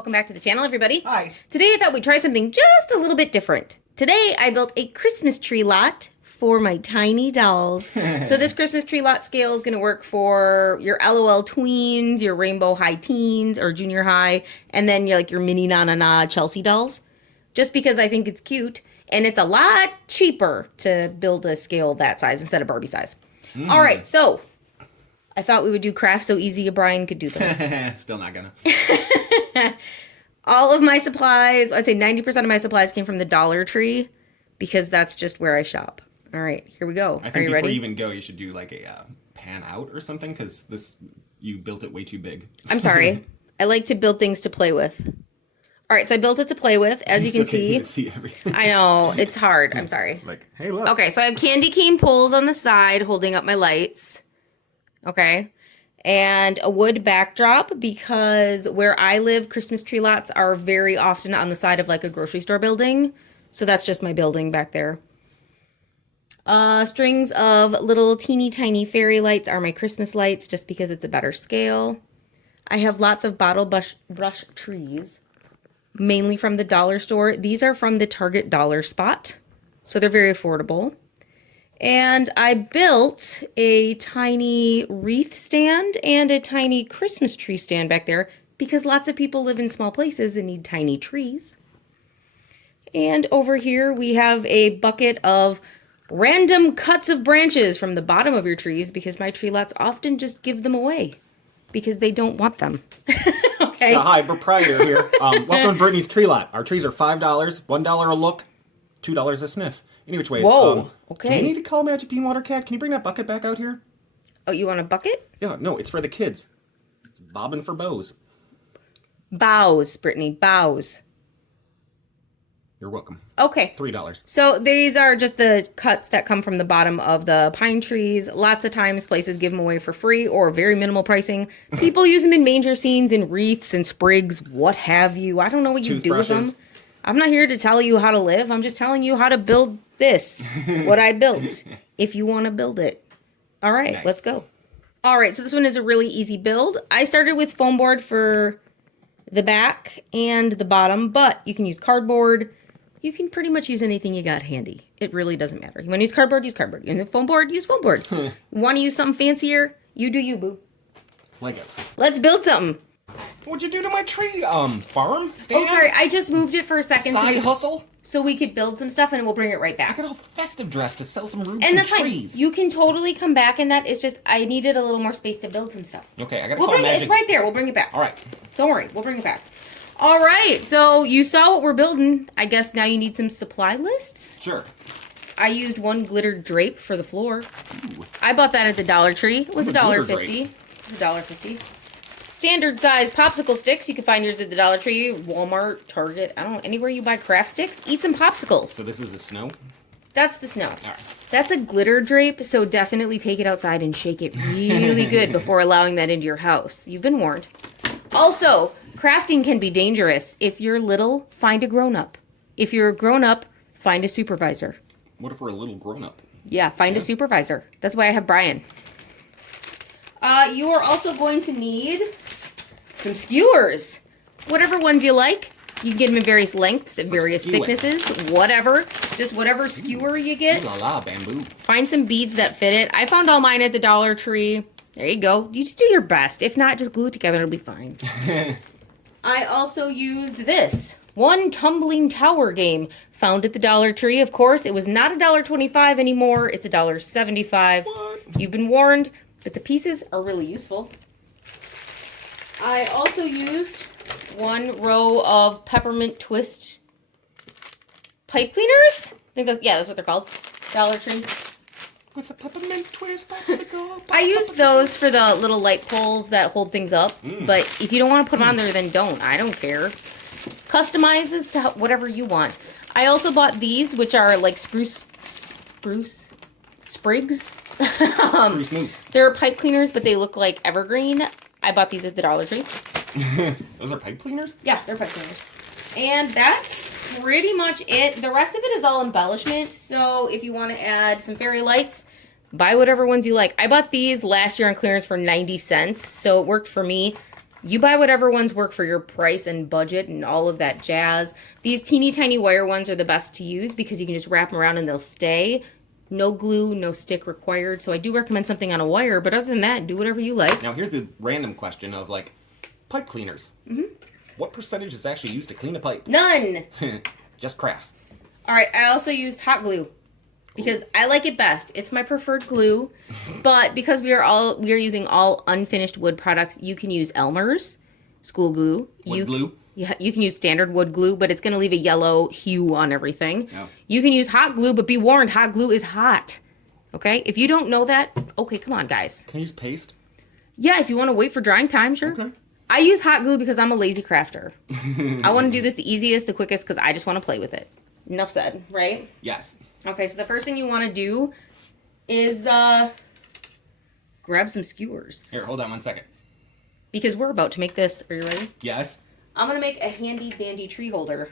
Welcome back to the channel, everybody. Hi. Today I thought we'd try something just a little bit different. Today I built a Christmas tree lot for my tiny dolls. So this Christmas tree lot scale is going to work for your LOL tweens, your rainbow high teens or junior high, and then your mini na Chelsea dolls. Just because I think it's cute, and it's a lot cheaper to build a scale that size instead of Barbie size. All right, so I thought we would do crafts so easy Brian could do them. Still not gonna. All of my supplies, I'd say 90% of my supplies came from the Dollar Tree because that's just where I shop. All right, here we go. I think before you even go, you should do like a pan out or something because you built it way too big. I'm sorry. I like to build things to play with. All right, so I built it to play with, as you can see. Everything. I know, it's hard. I'm sorry. Like, hey, look. Okay, so I have candy cane poles on the side holding up my lights. Okay. And a wood backdrop because where I live, Christmas tree lots are very often on the side of like a grocery store building. So that's just my building back there. Strings of little teeny tiny fairy lights are my Christmas lights just because it's a better scale. I have lots of bottle brush trees, mainly from the dollar store. These are from the Target dollar spot, so they're very affordable. And I built a tiny wreath stand and a tiny Christmas tree stand back there because lots of people live in small places and need tiny trees. And over here we have a bucket of random cuts of branches from the bottom of your trees because my tree lots often just give them away because they don't want them. Okay. Hi, proprietor here. Welcome to Brittany's Tree Lot. Our trees are $5, $1 a look, $2 a sniff. Any which ways. Whoa. Okay. Do you need to call Magic Bean Water Cat? Can you bring that bucket back out here? Oh, you want a bucket? Yeah, no, it's for the kids. It's bobbing for bows. Bows, Brittany, bows. You're welcome. Okay. $3. So these are just the cuts that come from the bottom of the pine trees. Lots of times places give them away for free or very minimal pricing. People use them in manger scenes, in wreaths and sprigs, what have you. I don't know what you do with them. I'm not here to tell you how to live. I'm just telling you how to build this, what I built, if you want to build it. All right, nice. Let's go. All right, so this one is a really easy build. I started with foam board for the back and the bottom, but you can use cardboard. You can pretty much use anything you got handy. It really doesn't matter. You want to use cardboard, use cardboard. You want foam board, use foam board. You want to use something fancier? You do you, boo. Legos. Let's build something. What'd you do to my tree? Farm? Stand? Oh, sorry. I just moved it for a second. Side hustle? So we could build some stuff and we'll bring it right back. I got all festive dressed to sell some roofs and and Fine. trees. You can totally come back in that. It's just I needed a little more space to build some stuff. Okay, I gotta call Magic. It's right there. We'll bring it back. All right. Don't worry. We'll bring it back. All right. So you saw what we're building. I guess now you need some supply lists. Sure. I used one glittered drape for the floor. Ooh. I bought that at the Dollar Tree. It was $1.50. It was $1.50. Standard size popsicle sticks. You can find yours at the Dollar Tree, Walmart, Target. I don't know, anywhere you buy craft sticks. Eat some popsicles. So this is the snow? That's the snow. All right. That's a glitter drape, so definitely take it outside and shake it really good before allowing that into your house. You've been warned. Also, crafting can be dangerous. If you're little, find a grown-up. If you're a grown-up, find a supervisor. What if we're a little grown-up? Yeah, find a supervisor. That's why I have Brian. You are also going to need some skewers. Whatever ones you like. You can get them in various lengths and various thicknesses. Whatever. Just whatever skewer you get. Ooh la la, bamboo. Find some beads that fit it. I found all mine at the Dollar Tree. There you go. You just do your best. If not, just glue it together. It'll be fine. I also used this. One tumbling tower game. Found at the Dollar Tree, of course. It was not $1.25 anymore. It's $1.75. What? You've been warned. But the pieces are really useful. I also used one row of peppermint twist pipe cleaners. I think that's what they're called. Dollar Tree. With a peppermint twist popsicle. I used those for the little light poles that hold things up. But if you don't want to put them on there, then don't. I don't care. Customize this to whatever you want. I also bought these, which are like spruce sprigs. Spruce moose. They're pipe cleaners, but they look like evergreen. I bought these at the Dollar Tree. Those are pipe cleaners? Yeah, they're pipe cleaners. And that's pretty much it. The rest of it is all embellishment. So if you want to add some fairy lights, buy whatever ones you like. I bought these last year on clearance for 90 cents. So it worked for me. You buy whatever ones work for your price and budget and all of that jazz. These teeny tiny wire ones are the best to use because you can just wrap them around and they'll stay. No glue, no stick required. So I do recommend something on a wire, but other than that, do whatever you like. Now here's the random question of like pipe cleaners. What percentage is actually used to clean a pipe? None. Just crafts. All right, I also used hot glue because I like it best. It's my preferred glue, but because we are using all unfinished wood products, you can use Elmer's school glue. Wood glue? Yeah, you can use standard wood glue, but it's going to leave a yellow hue on everything. Oh. You can use hot glue, but be warned, hot glue is hot. Okay? If you don't know that, okay, come on, guys. Can I use paste? Yeah, if you want to wait for drying time, sure. Okay. I use hot glue because I'm a lazy crafter. I want to do this the easiest, the quickest, because I just want to play with it. Enough said, right? Yes. Okay, so the first thing you want to do is grab some skewers. Here, hold on 1 second. Because we're about to make this. Are you ready? Yes. I'm going to make a handy dandy tree holder.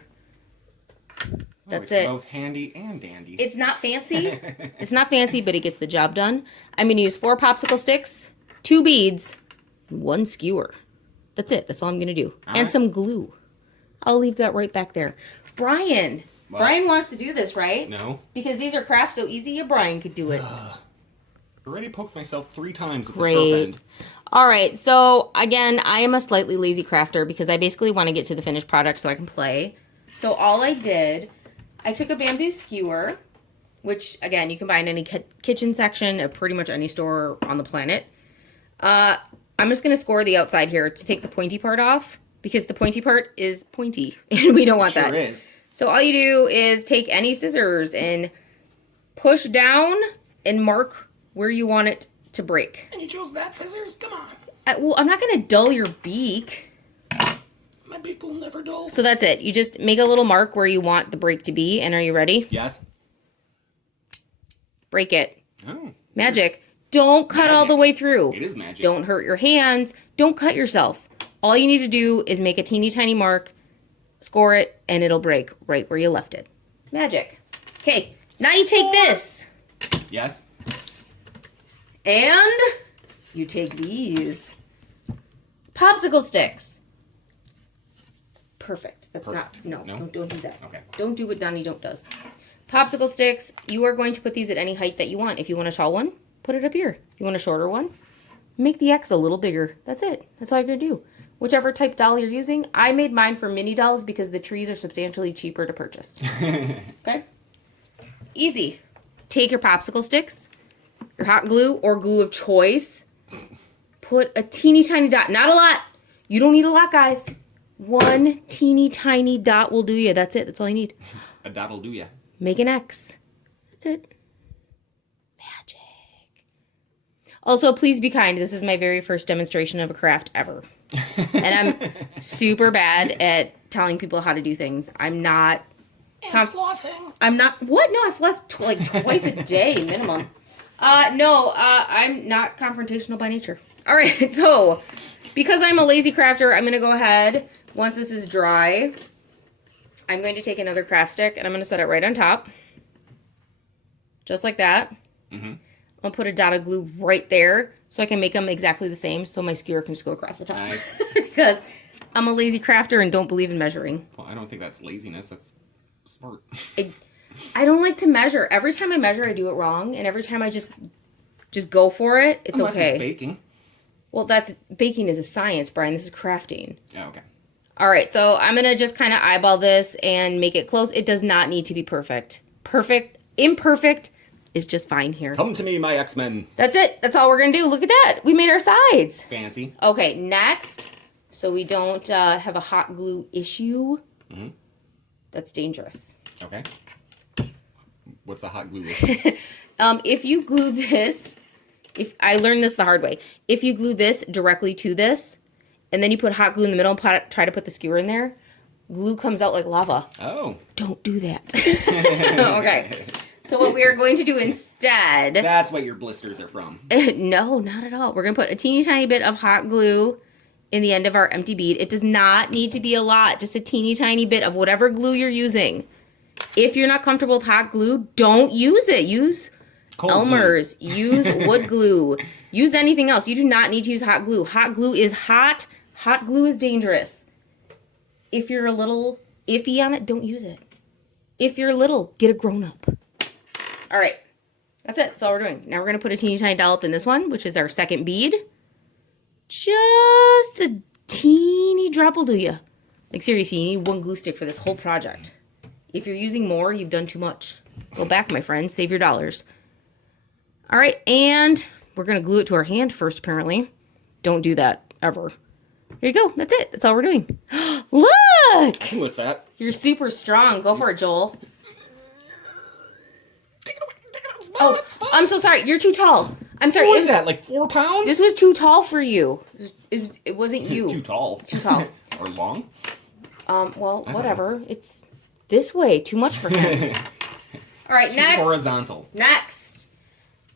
That's it's it. both handy and dandy. It's not fancy. It's not fancy, but it gets the job done. I'm going to use 4 popsicle sticks, 2 beads, and 1 skewer. That's it. That's all I'm going to do. All and right. some glue. I'll leave that right back there. Brian. What? Brian wants to do this, right? No. Because these are crafts so easy, Brian could do it. Already poked myself 3 times with the sharp Great. end. All right. So, again, I am a slightly lazy crafter because I basically want to get to the finished product so I can play. So, all I did, I took a bamboo skewer, which, again, you can buy in any kitchen section of pretty much any store on the planet. I'm just going to score the outside here to take the pointy part off because the pointy part is pointy and we don't want Sure that. is. So all you do is take any scissors and push down and mark where you want it to break. And you chose that scissors? Come on. Well, I'm not going to dull your beak. My beak will never dull. So that's it. You just make a little mark where you want the break to be. And are you ready? Yes. Break it. Oh. Magic. Don't cut all Magic. the way through. It is magic. Don't hurt your hands. Don't cut yourself. All you need to do is make a teeny tiny mark, score it, and it'll break right where you left it. Magic. Okay, now you take this. Yes. And you take these. Popsicle sticks. Perfect. That's Perfect. not, No? don't do that. Okay. Don't do what Donnie don't does. Popsicle sticks, you are going to put these at any height that you want. If you want a tall one, put it up here. If you want a shorter one, make the X a little bigger. That's it. That's all you're going to do. Whichever type doll you're using. I made mine for mini dolls because the trees are substantially cheaper to purchase. Okay? Easy. Take your popsicle sticks, your hot glue or glue of choice. Put a teeny tiny dot. Not a lot. You don't need a lot, guys. 1 teeny tiny dot will do you. That's it. That's all you need. A dot'll do ya. Make an X. That's it. Magic. Also, please be kind. This is my very first demonstration of a craft ever. And I'm super bad at telling people how to do things. I'm not... And flossing. I'm not... What? No, I floss like twice a day minimum. I'm not confrontational by nature. All right, so because I'm a lazy crafter, I'm going to go ahead, once this is dry, I'm going to take another craft stick and I'm going to set it right on top. Just like that. Mm-hmm. I'll put a dot of glue right there so I can make them exactly the same so my skewer can just go across the top. Nice. Because I'm a lazy crafter and don't believe in measuring. Well, I don't think that's laziness. That's smart. I don't like to measure. Every time I measure, I do it wrong. And every time I just go for it, it's Unless okay. it's baking. Well, baking is a science, Brian. This is crafting. Oh, okay. All right, so I'm going to just kind of eyeball this and make it close. It does not need to be perfect. Imperfect is just fine here. Come to me, my X-Men. That's it. That's all we're going to do. Look at that. We made our sides. Fancy. Okay, next, so we don't have a hot glue issue. Mm-hmm. That's dangerous. Okay. What's a hot glue? If you glue this, I learned this the hard way. If you glue this directly to this, and then you put hot glue in the middle and try to put the skewer in there, glue comes out like lava. Oh. Don't do that. Okay. So what we are going to do instead... That's what your blisters are from. No, not at all. We're going to put a teeny tiny bit of hot glue in the end of our empty bead. It does not need to be a lot. Just a teeny tiny bit of whatever glue you're using. If you're not comfortable with hot glue, don't use it. Use Cold Elmer's. Use wood glue. Use anything else. You do not need to use hot glue. Hot glue is hot, Hot glue is dangerous. If you're a little iffy on it, don't use it. If you're little, get a grown-up. All right. That's it. That's all we're doing. Now we're going to put a teeny tiny dollop in this one, which is our second bead. Just a teeny drop will do you. Like, seriously, you need one glue stick for this whole project. If you're using more, you've done too much. Go back, my friend. Save your dollars. All right, and we're going to glue it to our hand first, apparently. Don't do that, ever. Here you go. That's it. That's all we're doing. Look! With that. You're super strong. Go for it, Joel. Take it away. Take it out. Oh, I'm so sorry. You're too tall. I'm sorry. What was that, like 4 pounds? This was too tall for you. It wasn't you. Too tall. Too tall. Or long? Well, whatever. It's this way. Too much for him. All right, next. Horizontal. Next.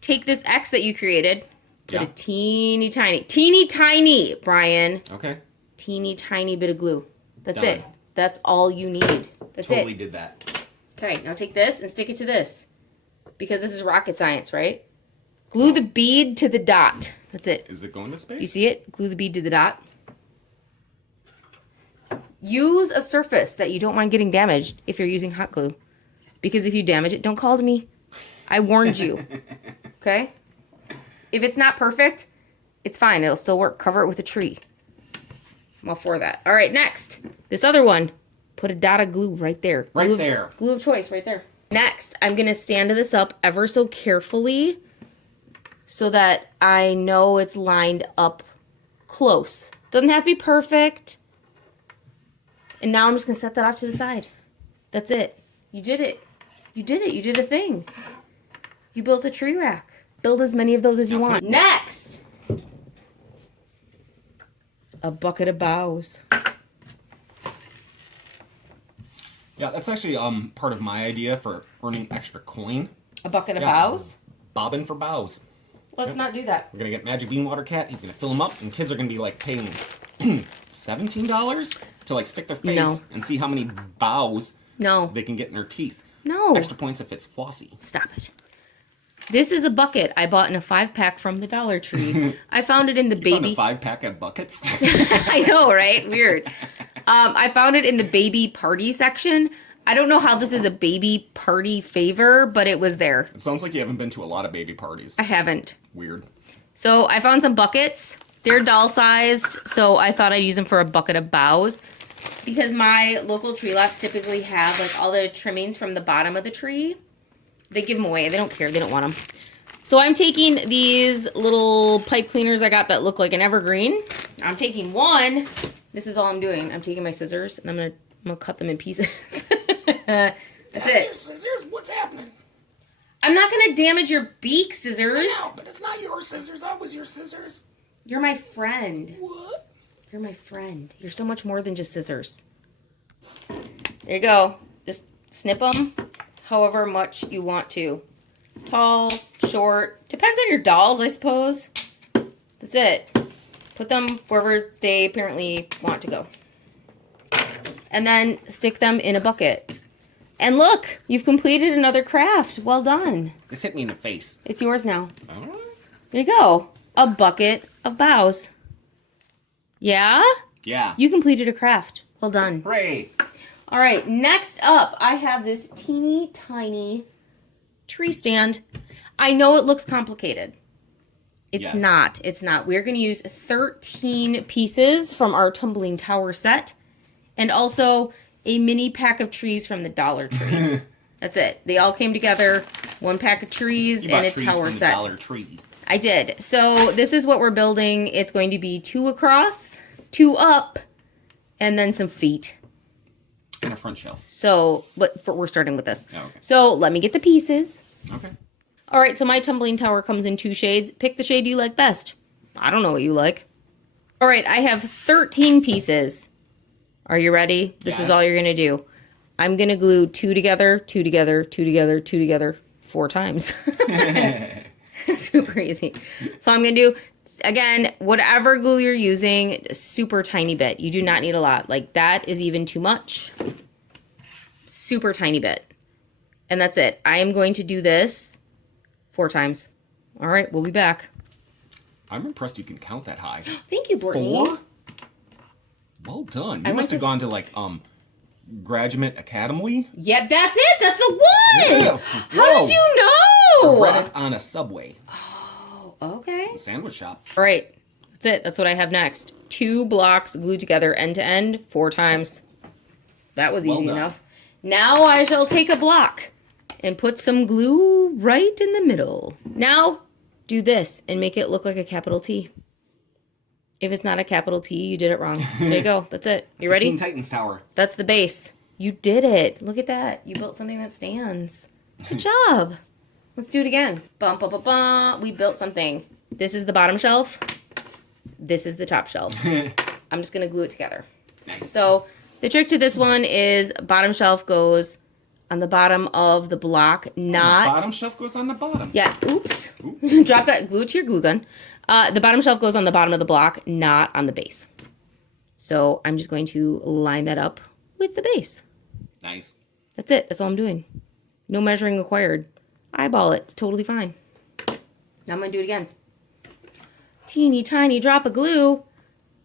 Take this X that you created. Put Yeah. a teeny tiny, Brian. Okay. Teeny tiny bit of glue. That's Done. it. That's all you need. That's Totally it. did that. Okay, now take this and stick it to this. Because this is rocket science, right? Glue the bead to the dot. That's it. Is it going to space? You see it? Glue the bead to the dot. Use a surface that you don't mind getting damaged if you're using hot glue. Because if you damage it, don't call to me. I warned you. Okay? If it's not perfect, it's fine. It'll still work. Cover it with a tree. I'm all for that. All right, next. This other one. Put a dot of glue right there. Right there. Glue of choice right there. Next, I'm going to stand this up ever so carefully so that I know it's lined up close. Doesn't have to be perfect. And now I'm just going to set that off to the side. That's it. You did it. You did it. You did a thing. You built a tree rack. Build as many of those as you want. Next! A bucket of boughs. Yeah, that's actually part of my idea for earning extra coin. A bucket of boughs? Bobbing for bows. Let's not do that. We're gonna get Magic Bean Water Cat. He's gonna fill them up, and kids are gonna be like paying $17 to like stick their face and see how many bows they can get in their teeth. No. Extra points if it's flossy. Stop it. This is a bucket I bought in a 5-pack from the Dollar Tree. I found it in the baby. Found a 5-pack of buckets. I know, right? Weird. I found it in the baby party section. I don't know how this is a baby party favor, but it was there. It sounds like you haven't been to a lot of baby parties. I haven't. Weird. So I found some buckets. They're doll-sized, so I thought I'd use them for a bucket of boughs. Because my local tree lots typically have like all the trimmings from the bottom of the tree. They give them away. They don't care. They don't want them. So I'm taking these little pipe cleaners I got that look like an evergreen. I'm taking one. This is all I'm doing. I'm taking my scissors and I'm gonna cut them in pieces. That's it. Your scissors? What's happening? I'm not gonna damage your beak, scissors. No, but it's not your scissors. I was your scissors. You're my friend. What? You're my friend. You're so much more than just scissors. There you go. Just snip them however much you want to. Tall, short. Depends on your dolls, I suppose. That's it. Put them wherever they apparently want to go. And then stick them in a bucket. And look, you've completed another craft. Well done. This hit me in the face. It's yours now. Oh. There you go. A bucket of boughs. Yeah? Yeah. You completed a craft. Well done. Hooray. All right, next up, I have this teeny tiny tree stand. I know it looks complicated. It's not. It's not. We're going to use 13 pieces from our tumbling tower set and also a mini pack of trees from the Dollar Tree. That's it. They all came together, one pack of trees and a tower set. Dollar Tree. I did. So this is what we're building. It's going to be 2 across, 2 up, and then some feet. And a front shelf. So, we're starting with this. Oh, okay. So let me get the pieces. Okay. All right, so my tumbling tower comes in 2 shades. Pick the shade you like best. I don't know what you like. All right, I have 13 pieces. Are you ready? This is all you're going to do. I'm going to glue 2 together, 2 together, 2 together, 2 together, 4 times. Super easy. So I'm going to do, again, whatever glue you're using, super tiny bit. You do not need a lot. Like, that is even too much. Super tiny bit. And that's it. I am going to do this 4 times. All right, we'll be back. I'm impressed you can count that high. Thank you, Brittany. 4? Well done. You went must have to gone to like Graduate Academy. Yep, that's it. That's the one. Yeah. How Whoa. did you I know? read it on a Subway. Oh, okay. The sandwich shop. All right. That's it. That's what I have next. 2 blocks glued together end to end 4 times. That was Well easy done. enough. Now I shall take a block and put some glue right in the middle. Now do this and make it look like a capital T. If it's not a capital T, you did it wrong. There you go. That's it. You ready? Teen Titans Tower. That's the base. You did it. Look at that. You built something that stands. Good job. Let's do it again. Bum, bum, bum, bum. We built something. This is the bottom shelf. This is the top shelf. I'm just going to glue it together. Nice. So the trick to this one is bottom shelf goes on the bottom of the block, not... Bottom shelf goes on the bottom. Yeah, oops. Drop that, glue it to your glue gun. The bottom shelf goes on the bottom of the block, not on the base. So I'm just going to line that up with the base. Nice. That's it. That's all I'm doing. No measuring required. Eyeball it. It's totally fine. Now I'm going to do it again. Teeny tiny drop of glue.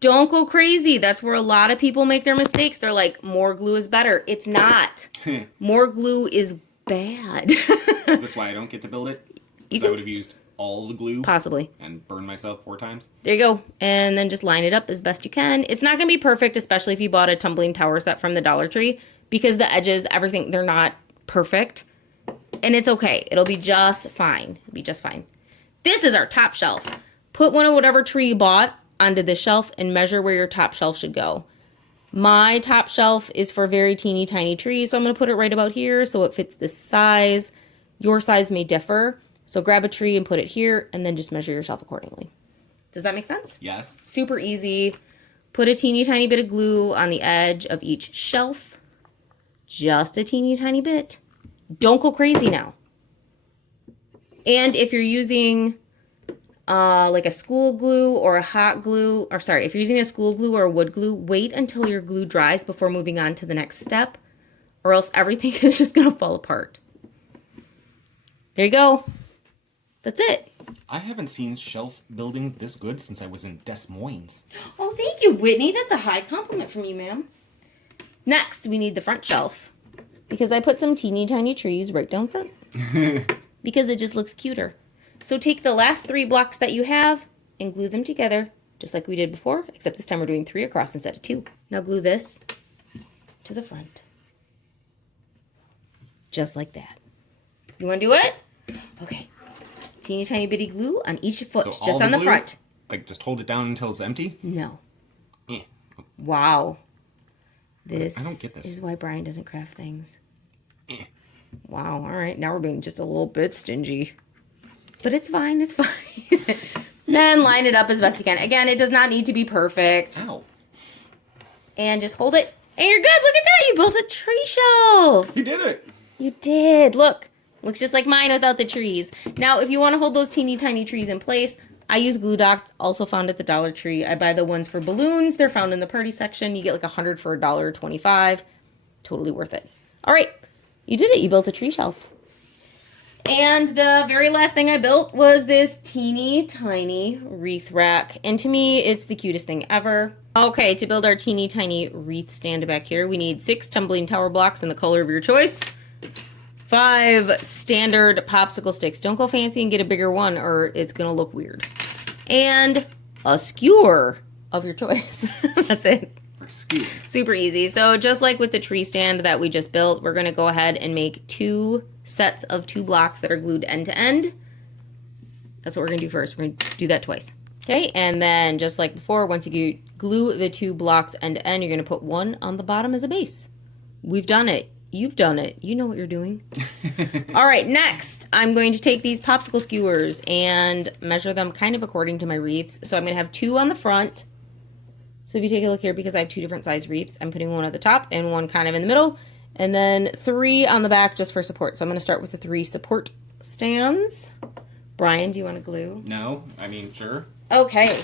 Don't go crazy. That's where a lot of people make their mistakes. They're like, more glue is better. It's not. More glue is bad. Is this why I don't get to build it? You I can- would have used all the glue Possibly. and burned myself 4 times. There you go. And then just line it up as best you can. It's not going to be perfect, especially if you bought a tumbling tower set from the Dollar Tree, because the edges, everything, they're not perfect. And it's okay. It'll be just fine. It'll be just fine. This is our top shelf. Put one of whatever tree you bought onto the shelf and measure where your top shelf should go. My top shelf is for very teeny tiny trees, so I'm going to put it right about here so it fits this size. Your size may differ, so grab a tree and put it here and then just measure your shelf accordingly. Does that make sense? Yes. Super easy. Put a teeny tiny bit of glue on the edge of each shelf. Just a teeny tiny bit. Don't go crazy now. And if you're using like a school glue or a hot glue, or sorry, if you're using a school glue or a wood glue, wait until your glue dries before moving on to the next step, or else everything is just going to fall apart. There you go. That's it. I haven't seen shelf building this good since I was in Des Moines. Oh, thank you, Whitney. That's a high compliment from you, ma'am. Next, we need the front shelf, because I put some teeny tiny trees right down front because it just looks cuter. So take the last 3 blocks that you have and glue them together, just like we did before, except this time we're doing 3 across instead of 2. Now glue this to the front. Just like that. You want to do it? Okay. Teeny tiny bitty glue on each foot, So just all on the glue, front. Like, just hold it down until it's empty? No. Eh. Wow. This I don't get this. is why Brian doesn't craft things. Eh. Wow. All right. Now we're being just a little bit stingy. But it's fine. It's fine. Then line it up as best you can. Again, it does not need to be perfect. Ow. And just hold it. And you're good. Look at that. You built a tree shelf. You did it! You did. Look. Looks just like mine without the trees. Now, if you want to hold those teeny tiny trees in place, I use glue dots, also found at the Dollar Tree. I buy the ones for balloons. They're found in the party section. You get like 100 for $1.25. Totally worth it. All right. You did it. You built a tree shelf. And the very last thing I built was this teeny tiny wreath rack. And to me, it's the cutest thing ever. Okay, to build our teeny tiny wreath stand back here, we need 6 tumbling tower blocks in the color of your choice. 5 standard popsicle sticks. Don't go fancy and get a bigger one or it's going to look weird. And a skewer of your choice. That's it. For skewing. Super easy. So just like with the tree stand that we just built, we're going to go ahead and make 2 sets of 2 blocks that are glued end to end. That's what we're going to do first. We're going to do that twice. Okay, and then just like before, once you glue the 2 blocks end to end, you're going to put one on the bottom as a base. We've done it. You've done it. You know what you're doing. All right, next, I'm going to take these popsicle skewers and measure them kind of according to my wreaths. So I'm going to have 2 on the front. So if you take a look here, because I have 2 different size wreaths, I'm putting one at the top and one kind of in the middle. And then 3 on the back just for support. So I'm going to start with the 3 support stands. Brian, do you want to glue? No, I mean, sure. Okay.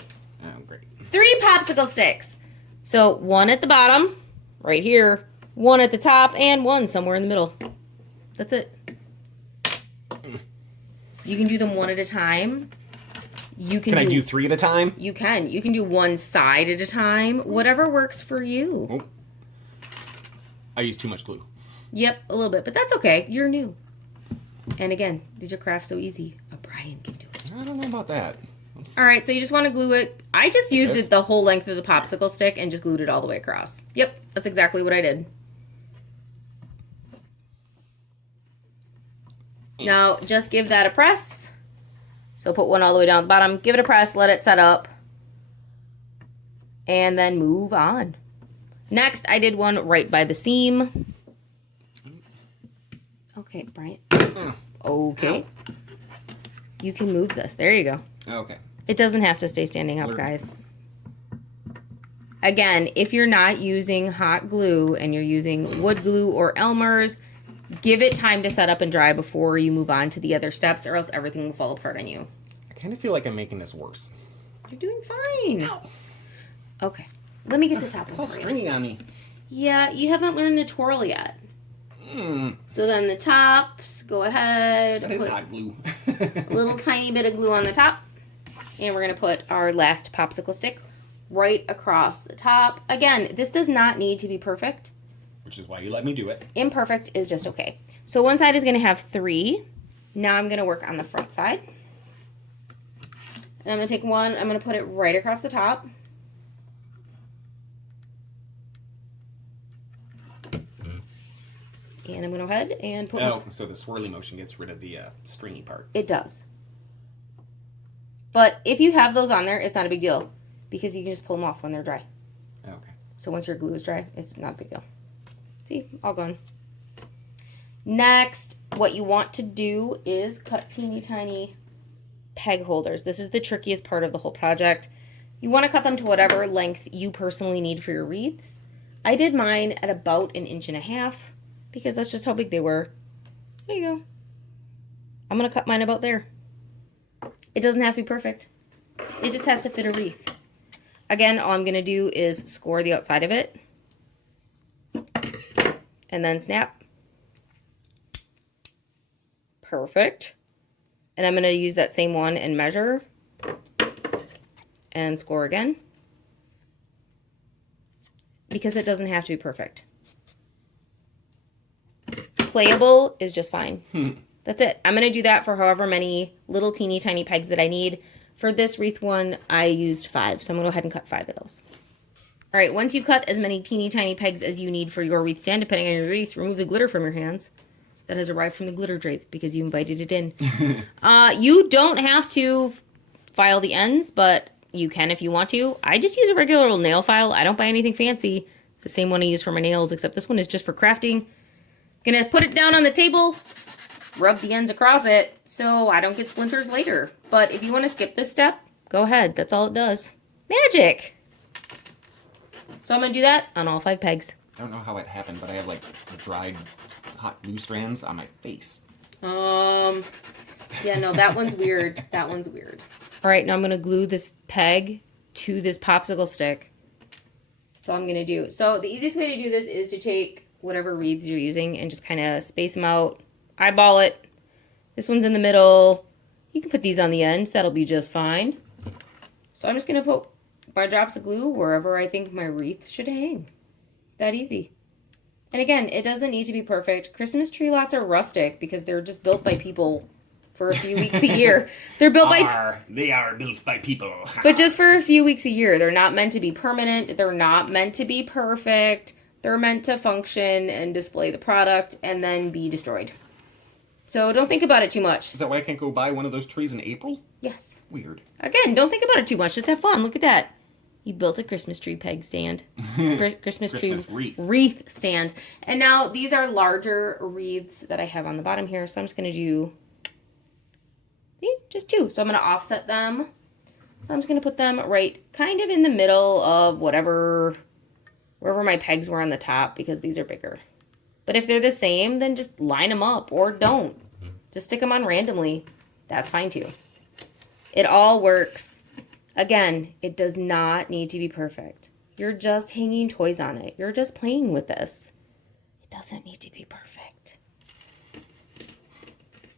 Oh, great. 3 popsicle sticks. So 1 at the bottom, right here. 1 at the top, and 1 somewhere in the middle. That's it. You can do them one at a time. You Can I do 3 at a time? You can. You can do one side at a time. Whatever works for you. Oh. I used too much glue. Yep, a little bit, but that's okay. You're new. And again, these are crafts so easy. A Brian can do it. I don't know about that. All right, so you just want to glue it. I just used it the whole length of the popsicle stick and just glued it all the way across. Yep, that's exactly what I did. Now, just give that a press. So put one all the way down at the bottom. Give it a press, let it set up. And then move on. Next, I did one right by the seam. Okay, Brian. Okay. You can move this. There you go. Okay. It doesn't have to stay standing up, guys. Again, if you're not using hot glue and you're using wood glue or Elmer's, give it time to set up and dry before you move on to the other steps, or else everything will fall apart on you. I kind of feel like I'm making this worse. You're doing fine. No. Okay. Let me get the top It's one all for you. stringy on me. Yeah, you haven't learned the twirl yet. So then the tops, go ahead. That is hot glue. A little tiny bit of glue on the top. And we're going to put our last popsicle stick right across the top. Again, this does not need to be perfect. Which is why you let me do it. Imperfect is just okay. So one side is going to have 3. Now I'm going to work on the front side. And I'm going to take one, I'm going to put it right across the top. And I'm going to go ahead and put... Oh, so the swirly motion gets rid of the stringy part. It does. But if you have those on there, it's not a big deal. Because you can just pull them off when they're dry. Okay. So once your glue is dry, it's not a big deal. See, all gone. Next, what you want to do is cut teeny tiny peg holders. This is the trickiest part of the whole project. You want to cut them to whatever length you personally need for your wreaths. I did mine at about 1.5 inches because that's just how big they were. There you go. I'm going to cut mine about there. It doesn't have to be perfect. It just has to fit a wreath. Again, all I'm going to do is score the outside of it. And then snap. Perfect. And I'm going to use that same one and measure. And score again. Because it doesn't have to be perfect. Playable is just fine. That's it. I'm going to do that for however many little teeny tiny pegs that I need. For this wreath one, I used 5. So I'm going to go ahead and cut 5 of those. All right, once you cut as many teeny tiny pegs as you need for your wreath stand, depending on your wreath, remove the glitter from your hands. That has arrived from the glitter drape because you invited it in. You don't have to file the ends, but you can if you want to. I just use a regular old nail file. I don't buy anything fancy. It's the same one I use for my nails, except this one is just for crafting. Gonna put it down on the table, rub the ends across it so I don't get splinters later. But if you want to skip this step, go ahead. That's all it does. Magic! So I'm going to do that on all 5 pegs. I don't know how it happened, but I have like dried hot glue strands on my face. Yeah, no, that one's weird. That one's weird. All right, now I'm going to glue this peg to this popsicle stick. That's all I'm going to do. So the easiest way to do this is to take whatever wreaths you're using and just kind of space them out. Eyeball it. This one's in the middle. You can put these on the ends. That'll be just fine. So I'm just going to put my drops of glue wherever I think my wreath should hang. It's that easy. And again, it doesn't need to be perfect. Christmas tree lots are rustic because they're just built by people for a few weeks a year. They're built They are built by people. but just for a few weeks a year. They're not meant to be permanent. They're not meant to be perfect. They're meant to function and display the product and then be destroyed. So don't think about it too much. Is that why I can't go buy one of those trees in April? Yes. Weird. Again, don't think about it too much. Just have fun. Look at that. You built a Christmas tree peg stand. Christmas tree wreath stand. And now these are larger wreaths that I have on the bottom here. So I'm just going to do just 2. So I'm going to offset them. So I'm just going to put them right kind of in the middle of wherever my pegs were on the top because these are bigger. But if they're the same, then just line them up or don't. Just stick them on randomly. That's fine too. It all works. Again, it does not need to be perfect. You're just hanging toys on it. You're just playing with this. It doesn't need to be perfect.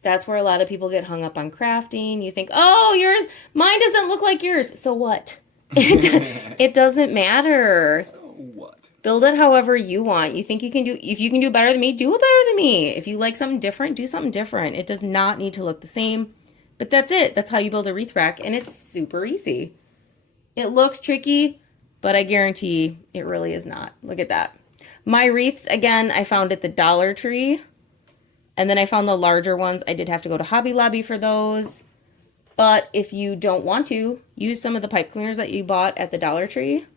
That's where a lot of people get hung up on crafting. You think, oh, mine doesn't look like yours. So what? It doesn't matter. So what? Build it however you want. You think you can do, if you can do better than me, do it better than me. If you like something different, do something different. It does not need to look the same. But that's it. That's how you build a wreath rack, and it's super easy. It looks tricky, but I guarantee it really is not. Look at that. My wreaths, again, I found at the Dollar Tree. And then I found the larger ones. I did have to go to Hobby Lobby for those. But if you don't want to, use some of the pipe cleaners that you bought at the Dollar Tree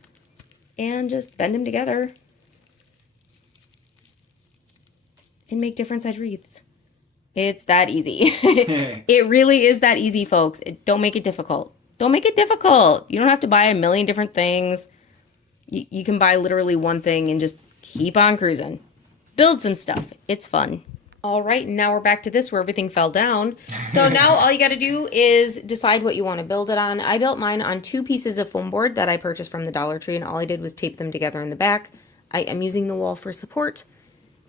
and just bend them together and make different size wreaths. It's that easy. It really is that easy, folks. Don't make it difficult. Don't make it difficult. You don't have to buy a million different things. You can buy literally one thing and just keep on cruising. Build some stuff. It's fun. All right, now we're back to this where everything fell down. So now all you got to do is decide what you want to build it on. I built mine on 2 pieces of foam board that I purchased from the Dollar Tree, and all I did was tape them together in the back. I am using the wall for support,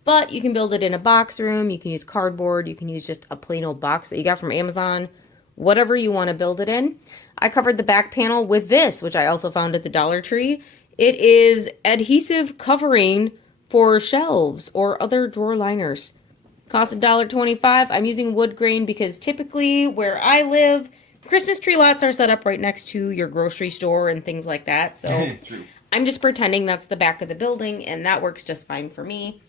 but you can build it in a box room. You can use cardboard. You can use just a plain old box that you got from Amazon. Whatever you want to build it in. I covered the back panel with this, which I also found at the Dollar Tree. It is adhesive covering for shelves or other drawer liners. Cost $1.25. I'm using wood grain because typically where I live, Christmas tree lots are set up right next to your grocery store and things like that. So I'm just pretending that's the back of the building, and that works just fine for me.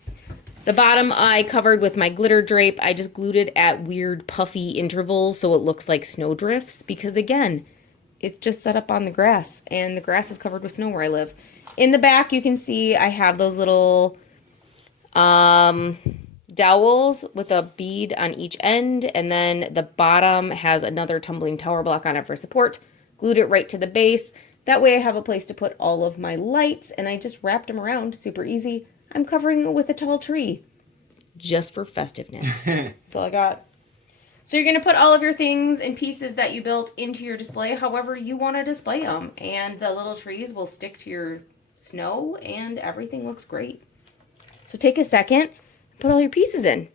The bottom I covered with my glitter drape. I just glued it at weird puffy intervals so it looks like snow drifts because, again, it's just set up on the grass, and the grass is covered with snow where I live. In the back, you can see I have those little dowels with a bead on each end, and then the bottom has another tumbling tower block on it for support. Glued it right to the base. That way I have a place to put all of my lights, and I just wrapped them around. Super easy. I'm covering it with a tall tree just for festiveness. That's all I got. So you're going to put all of your things and pieces that you built into your display however you want to display them, and the little trees will stick to your snow, and everything looks great. So take a second, put all your pieces in.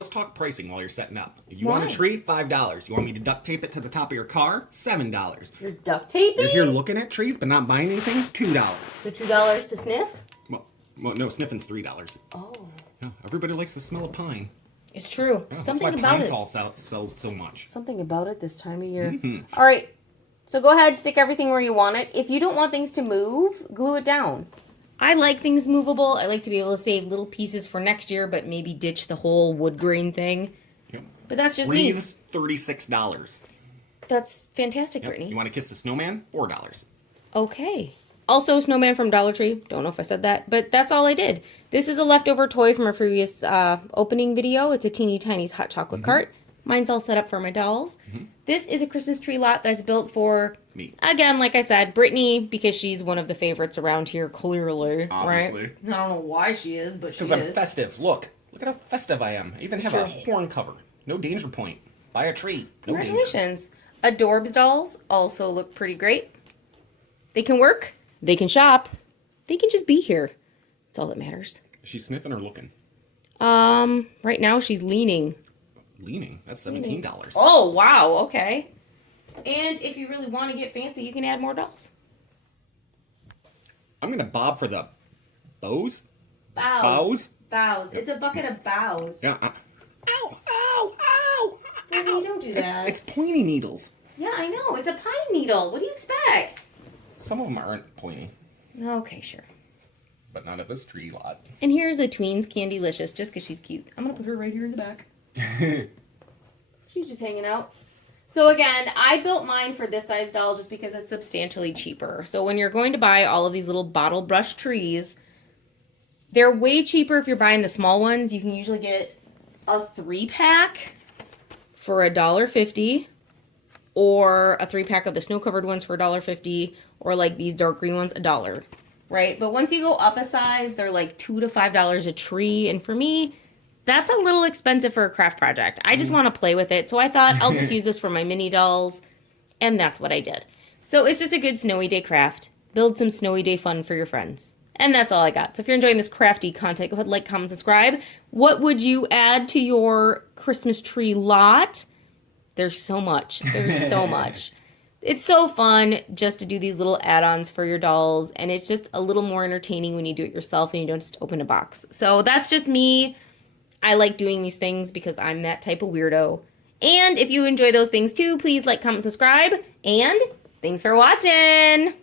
Let's talk pricing while you're setting up. If you want a tree, $5. You want me to duct tape it to the top of your car? $7. You're duct taping? You're here looking at trees but not buying anything? $2. So $2 to sniff? Well, no, sniffing's $3. Oh. Yeah, everybody likes the smell of pine. It's true. Yeah, Something that's why about pine it. salt sells so much. Something about it this time of year. All right. So go ahead, stick everything where you want it. If you don't want things to move, glue it down. I like things movable. I like to be able to save little pieces for next year, but maybe ditch the whole wood grain thing. Yep. But that's just me. Wreaths, $36. That's fantastic, Yep. Brittany. You want to kiss the snowman? $4. Okay. Also, snowman from Dollar Tree. Don't know if I said that, but that's all I did. This is a leftover toy from a previous opening video. It's a teeny tiny hot chocolate cart. Mine's all set up for my dolls. This is a Christmas tree lot that's built for me. Again, like I said, Brittany, because she's one of the favorites around here, clearly. Obviously. Right? I don't know why she is, but she is. Because I'm festive. Look at how festive I am. I even have a horn cover. No danger point. Buy a tree. No danger. Congratulations. Adorbs dolls also look pretty great. They can work. They can shop. They can just be here. That's all that matters. Is she sniffing or looking? Right now she's leaning. Leaning? That's $17. Oh, wow. Okay. And if you really want to get fancy, you can add more dolls. I'm going to bob for the bows. Bows. Bows. It's a bucket of bows. Yeah. Ow! Ow! Ow! Brittany, don't do that. It's pointy needles. Yeah, I know. It's a pine needle. What do you expect? Some of them aren't pointy. Okay, sure. But not at this tree lot. And here's a Tweens Candylicious, just because she's cute. I'm going to put her right here in the back. She's just hanging out. So again, I built mine for this size doll just because it's substantially cheaper. So when you're going to buy all of these little bottle brush trees, they're way cheaper if you're buying the small ones. You can usually get a 3-pack for $1.50, or a 3-pack of the snow-covered ones for $1.50, or like these dark green ones, $1. Right? But once you go up a size, they're like $2 to $5 a tree. And for me, that's a little expensive for a craft project. I just want to play with it. So I thought I'll just use this for my mini dolls. And that's what I did. So it's just a good snowy day craft. Build some snowy day fun for your friends. And that's all I got. So if you're enjoying this crafty content, go ahead, like, comment, subscribe. What would you add to your Christmas tree lot? There's so much. There's so much. It's so fun just to do these little add-ons for your dolls, and it's just a little more entertaining when you do it yourself and you don't just open a box. So that's just me. I like doing these things because I'm that type of weirdo. And if you enjoy those things too, please like, comment, subscribe, and thanks for watching.